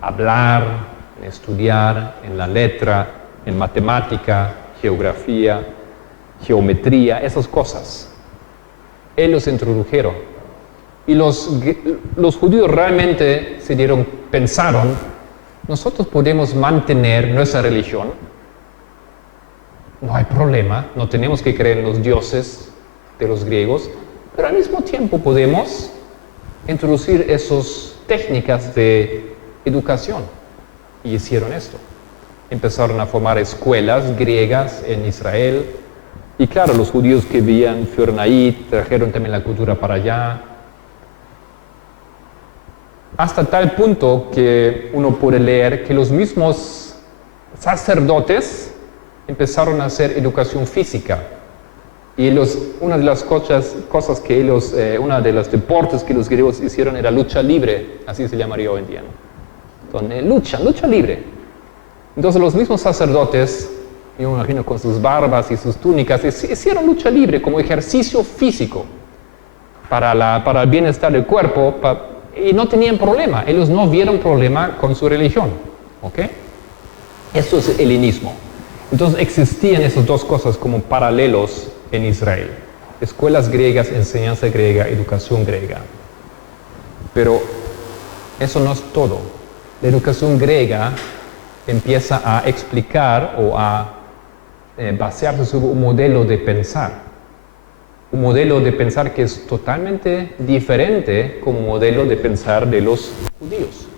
hablar, en estudiar, en la letra, en matemática, geografía, geometría, esas cosas. Ellos introdujeron. Y los judíos realmente pensaron, nosotros podemos mantener nuestra religión, no hay problema, no tenemos que creer en los dioses de los griegos, pero al mismo tiempo podemos introducir esas técnicas de educación. Y hicieron esto. Empezaron a formar escuelas griegas en Israel. Y claro, los judíos que vivían fueron ahí, trajeron también la cultura para allá. Hasta tal punto que uno puede leer que los mismos sacerdotes empezaron a hacer educación física. Y una de las cosas que ellos, una de los deportes que los griegos hicieron era lucha libre, así se llamaría hoy en día, ¿no? Entonces, lucha libre. Entonces los mismos sacerdotes, yo me imagino con sus barbas y sus túnicas, hicieron lucha libre como ejercicio físico para el bienestar del cuerpo, y no tenían problema, ellos no vieron problema con su religión. ¿Ok? Eso es el helenismo. Entonces existían esas dos cosas como paralelos en Israel. Escuelas griegas, enseñanza griega, educación griega. Pero eso no es todo. La educación griega empieza a explicar o a basearse sobre un modelo de pensar. Un modelo de pensar que es totalmente diferente como modelo de pensar de los judíos.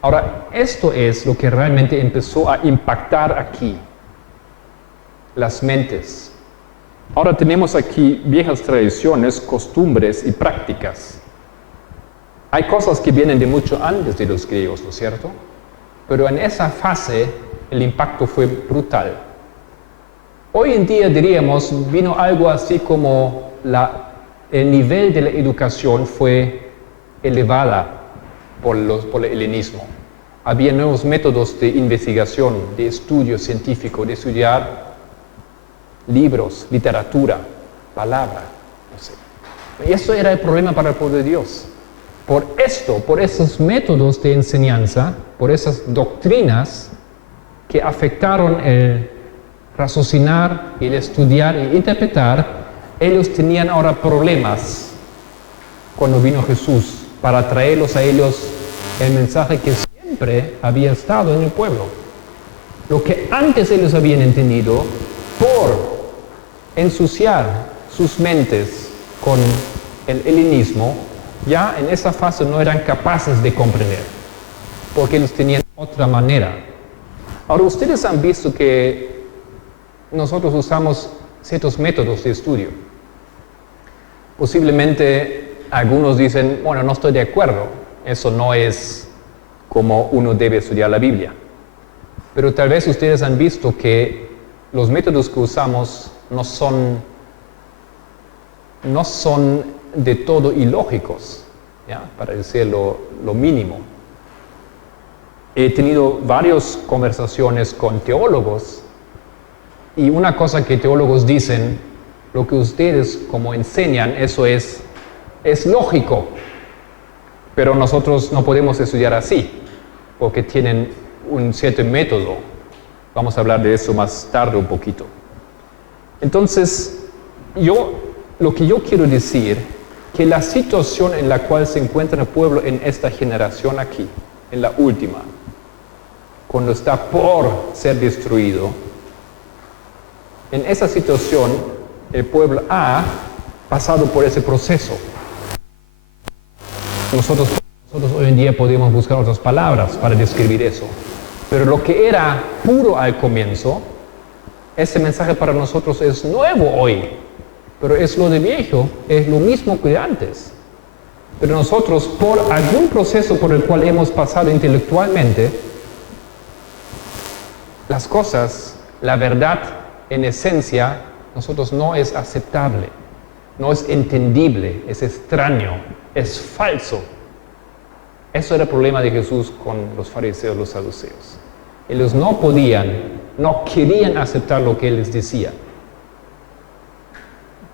Ahora, esto es lo que realmente empezó a impactar aquí las mentes. Ahora tenemos aquí viejas tradiciones, costumbres y prácticas. Hay cosas que vienen de mucho antes de los griegos, ¿no es cierto? Pero en esa fase el impacto fue brutal. Hoy en día diríamos, vino algo así como el nivel de la educación fue elevada por el helenismo. Había nuevos métodos de investigación, de estudio científico, de estudiar libros, literatura, palabra, no sé. Y eso era el problema para el pueblo de Dios. Por esos métodos de enseñanza, por esas doctrinas que afectaron el raciocinar, el estudiar e interpretar, ellos tenían ahora problemas cuando vino Jesús para traerlos a ellos el mensaje que siempre había estado en el pueblo. Lo que antes ellos habían entendido, por ensuciar sus mentes con el helenismo, ya en esa fase no eran capaces de comprender, porque ellos tenían otra manera. Ahora, ustedes han visto que nosotros usamos ciertos métodos de estudio. Posiblemente algunos dicen, bueno, no estoy de acuerdo, eso no es como uno debe estudiar la Biblia. Pero tal vez ustedes han visto que los métodos que usamos no son de todo ilógicos, ¿ya? Para decir lo mínimo. He tenido varias conversaciones con teólogos y una cosa que teólogos dicen, lo que ustedes como enseñan, eso es lógico, pero nosotros no podemos estudiar así, porque tienen un cierto método. Vamos a hablar de eso más tarde un poquito. Entonces, lo que yo quiero decir, que la situación en la cual se encuentra el pueblo en esta generación aquí, en la última, cuando está por ser destruido, en esa situación el pueblo ha pasado por ese proceso. Nosotros hoy en día podemos buscar otras palabras para describir eso. Pero lo que era puro al comienzo, ese mensaje para nosotros es nuevo hoy. Pero es lo de viejo, es lo mismo que antes. Pero nosotros, por algún proceso por el cual hemos pasado intelectualmente, las cosas, la verdad en esencia, nosotros no es aceptable, no es entendible, es extraño, es falso. Eso era el problema de Jesús con los fariseos y los saduceos. Ellos no querían aceptar lo que Él les decía.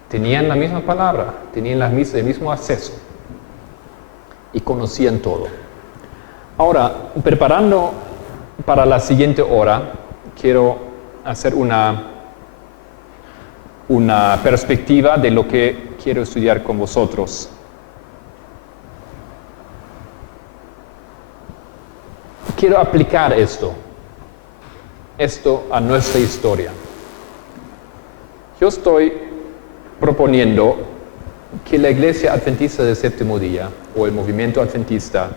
Tenían la misma palabra, tenían el mismo acceso y conocían todo. Ahora, preparando para la siguiente hora, quiero hacer una perspectiva de lo que quiero estudiar con vosotros. Quiero aplicar esto a nuestra historia. Yo estoy proponiendo que la Iglesia Adventista del Séptimo Día, o el movimiento adventista,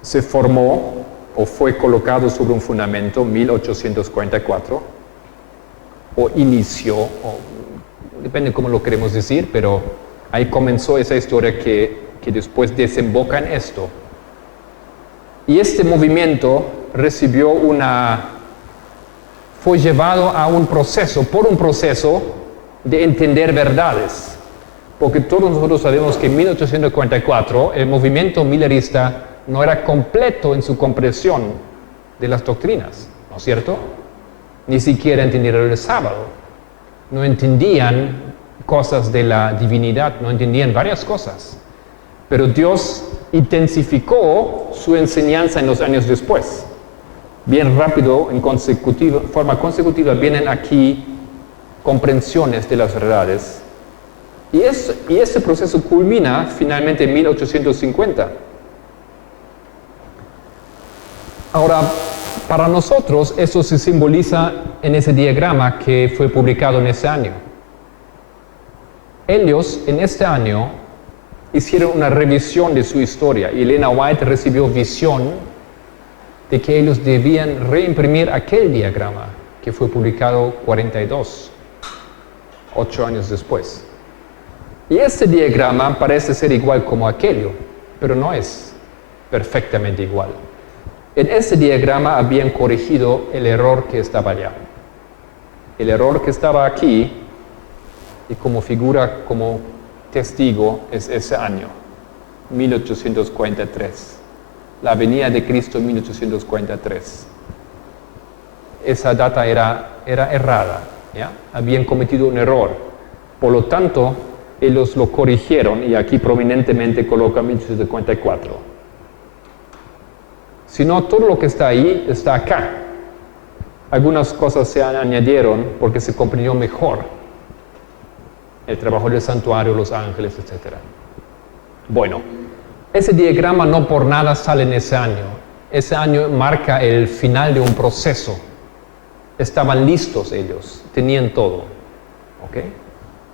se formó o fue colocado sobre un fundamento 1844, o inició, depende cómo lo queremos decir, pero ahí comenzó esa historia que después desemboca en esto. Y este movimiento fue llevado a por un proceso de entender verdades. Porque todos nosotros sabemos que en 1844 el movimiento millerista no era completo en su comprensión de las doctrinas, ¿no es cierto? Ni siquiera entendieron el sábado. No entendían cosas de la divinidad, no entendían varias cosas. Pero Dios intensificó su enseñanza en los años después. Bien rápido, en forma consecutiva, vienen aquí comprensiones de las verdades. Y ese proceso culmina finalmente en 1850. Ahora, para nosotros, eso se simboliza en ese diagrama que fue publicado en ese año. Ellos, en este año, hicieron una revisión de su historia y Elena White recibió visión de que ellos debían reimprimir aquel diagrama que fue publicado 8 años después. Y ese diagrama parece ser igual como aquello, pero no es perfectamente igual. En ese diagrama habían corregido el error que estaba allá. El error que estaba aquí, y como figura, como testigo, es ese año, 1843. La venida de Cristo en 1843. Esa data era errada, ¿ya? Habían cometido un error. Por lo tanto, ellos lo corrigieron y aquí prominentemente colocan 1854. Si no, todo lo que está ahí está acá. Algunas cosas se añadieron porque se comprendió mejor el trabajo del santuario, los ángeles, etc. Bueno, ese diagrama no por nada sale en ese año. Ese año marca el final de un proceso. Estaban listos ellos, tenían todo. ¿Ok?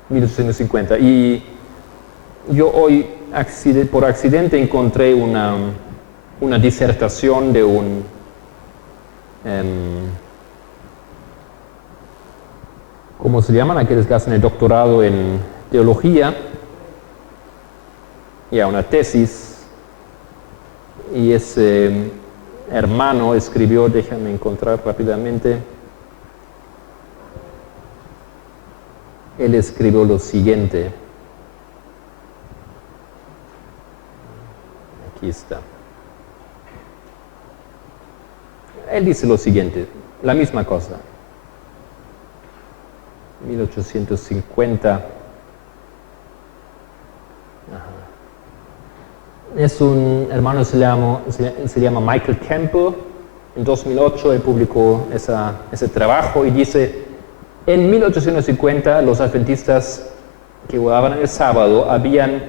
1850. Y yo hoy, por accidente, encontré una disertación de ¿cómo se llaman? Aquellos que hacen el doctorado en teología, y una tesis, y ese hermano escribió, déjame encontrar rápidamente, él escribió lo siguiente, aquí está, él dice lo siguiente, la misma cosa, 1850, es un hermano, se llama Michael Campbell. En 2008 él publicó ese trabajo y dice, en 1850 los adventistas que guardaban el sábado habían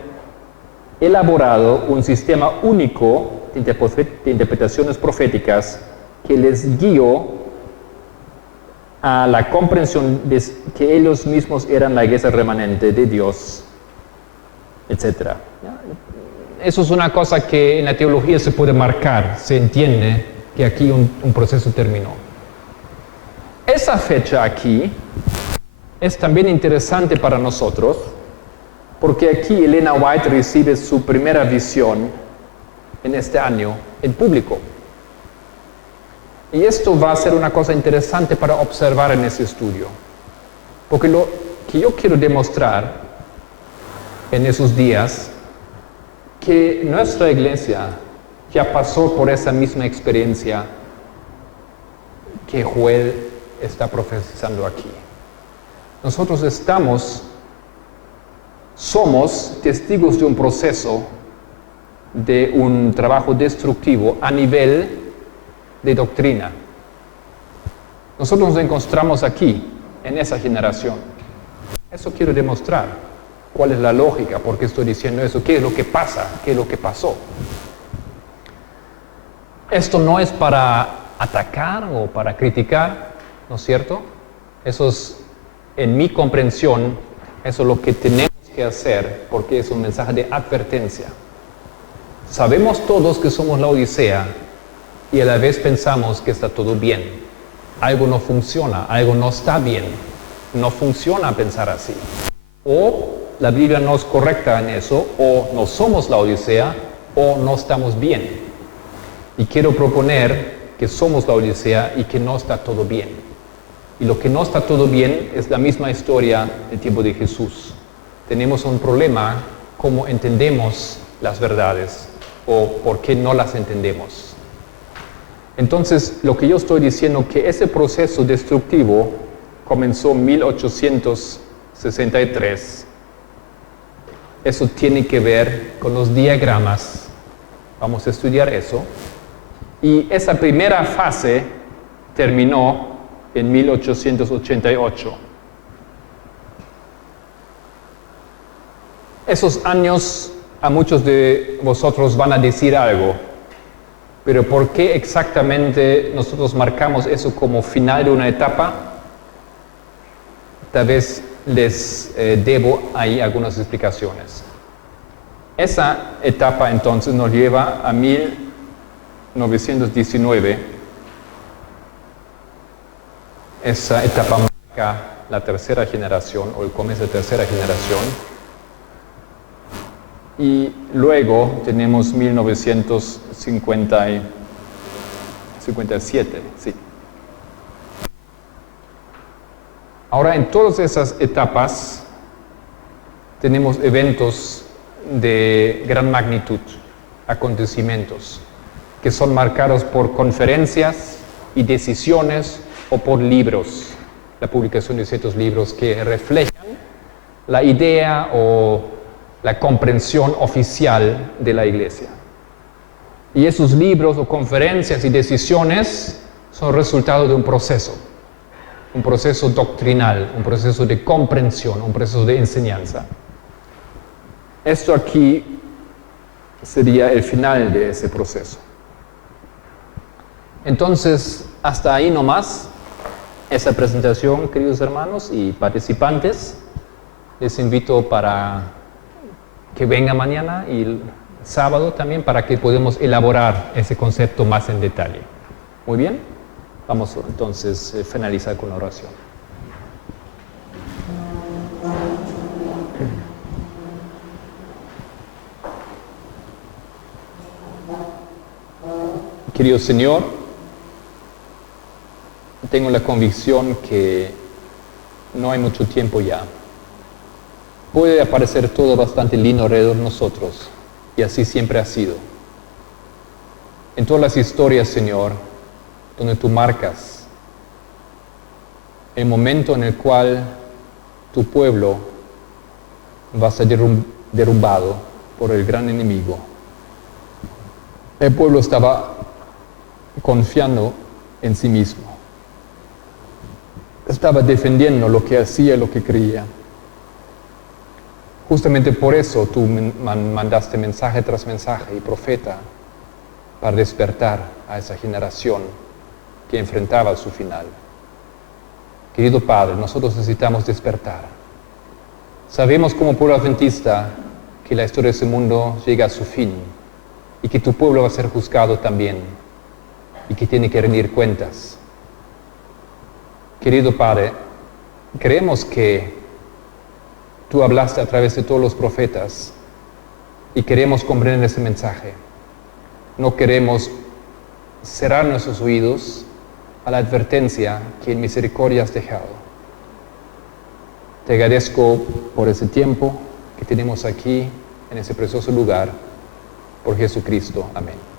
elaborado un sistema único de interpretaciones proféticas que les guió a la comprensión de que ellos mismos eran la iglesia remanente de Dios, etc. Eso es una cosa que en la teología se puede marcar, se entiende que aquí un proceso terminó. Esa fecha aquí es también interesante para nosotros, porque aquí Elena White recibe su primera visión en este año en público. Y esto va a ser una cosa interesante para observar en ese estudio, porque lo que yo quiero demostrar en esos días que nuestra iglesia ya pasó por esa misma experiencia que Joel está profetizando aquí. Nosotros somos testigos de un proceso, de un trabajo destructivo a nivel de doctrina. Nosotros nos encontramos aquí, en esa generación. Eso quiero demostrar. ¿Cuál es la lógica? ¿Por qué estoy diciendo eso? ¿Qué es lo que pasa? ¿Qué es lo que pasó? Esto no es para atacar o para criticar, ¿no es cierto? Eso es, en mi comprensión, eso es lo que tenemos que hacer, porque es un mensaje de advertencia. Sabemos todos que somos la Odisea y a la vez pensamos que está todo bien. Algo no funciona, algo no está bien. No funciona pensar así. O la Biblia no es correcta en eso, o no somos la Odisea, o no estamos bien. Y quiero proponer que somos la Odisea y que no está todo bien. Y lo que no está todo bien es la misma historia del tiempo de Jesús. Tenemos un problema cómo entendemos las verdades o por qué no las entendemos. Entonces, lo que yo estoy diciendo que ese proceso destructivo comenzó en 1863. Eso tiene que ver con los diagramas. Vamos a estudiar eso. Y esa primera fase terminó en 1888. Esos años a muchos de vosotros van a decir algo, pero ¿por qué exactamente nosotros marcamos eso como final de una etapa? Tal vez les debo ahí algunas explicaciones. Esa etapa entonces nos lleva a 1919. Esa etapa marca la tercera generación o el comienzo de la tercera generación. Y luego tenemos 1957, sí. Ahora, en todas esas etapas tenemos eventos de gran magnitud, acontecimientos, que son marcados por conferencias y decisiones o por libros, la publicación de ciertos libros que reflejan la idea o la comprensión oficial de la Iglesia. Y esos libros o conferencias y decisiones son resultado de un proceso doctrinal, un proceso de comprensión, un proceso de enseñanza. Esto aquí sería el final de ese proceso. Entonces, hasta ahí nomás esa presentación, queridos hermanos y participantes. Les invito para que vengan mañana y el sábado también para que podamos elaborar ese concepto más en detalle. Muy bien, vamos entonces a finalizar con la oración. Querido Señor, tengo la convicción que no hay mucho tiempo ya. Puede aparecer todo bastante lindo alrededor de nosotros, y así siempre ha sido. En todas las historias, Señor, donde tú marcas el momento en el cual tu pueblo va a ser derrumbado por el gran enemigo. El pueblo estaba confiando en sí mismo. Estaba defendiendo lo que hacía, lo que creía. Justamente por eso tú mandaste mensaje tras mensaje y profeta para despertar a esa generación que enfrentaba su final. Querido Padre, nosotros necesitamos despertar. Sabemos como pueblo adventista que la historia de ese mundo llega a su fin y que tu pueblo va a ser juzgado también y que tiene que rendir cuentas. Querido Padre, creemos que tú hablaste a través de todos los profetas y queremos comprender ese mensaje. No queremos cerrar nuestros oídos a la advertencia que en misericordia has dejado. Te agradezco por ese tiempo que tenemos aquí, en ese precioso lugar, por Jesucristo. Amén.